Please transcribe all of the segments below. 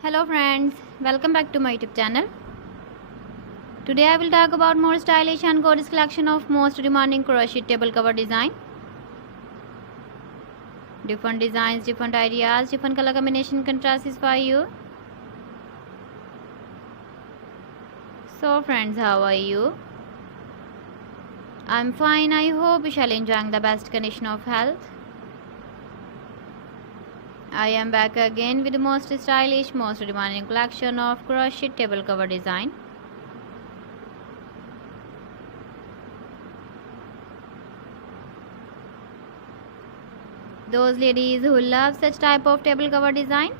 Hello friends, welcome back to my YouTube channel. Today I will talk about more stylish and gorgeous collection of most demanding crochet table cover design. Different designs, different ideas, different color combination contrasts for you. So friends, how are you? I'm fine. I hope you shall enjoying the best condition of health. I am back again with the most stylish, most demanding collection of crochet table cover design. Those ladies who love such type of table cover design,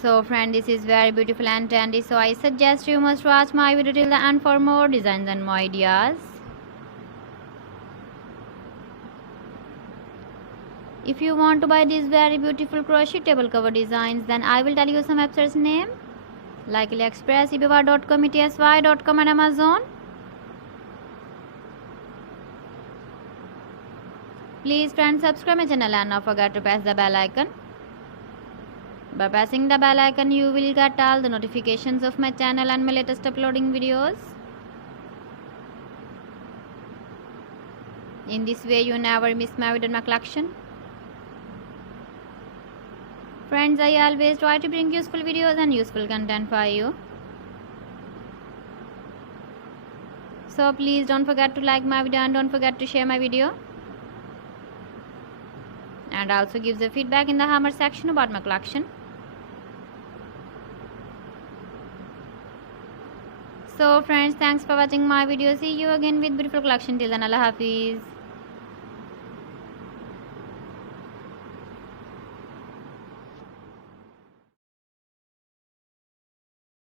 so friend, this is very beautiful and trendy, so I suggest you must watch my video till the end for more designs and more ideas. If you want to buy these very beautiful crochet table cover designs, then I will tell you some websites name like AliExpress, eBay.com, ETSY.com and Amazon. Please friends, subscribe my channel and not forget to press the bell icon. By pressing the bell icon, you will get all the notifications of my channel and my latest uploading videos. In this way, you never miss my video in my collection. Friends, I always try to bring useful videos and useful content for you. So please don't forget to like my video and don't forget to share my video. And also give the feedback in the comment section about my collection. So friends, thanks for watching my video. See you again with beautiful collection. Till then, Allah Hafiz.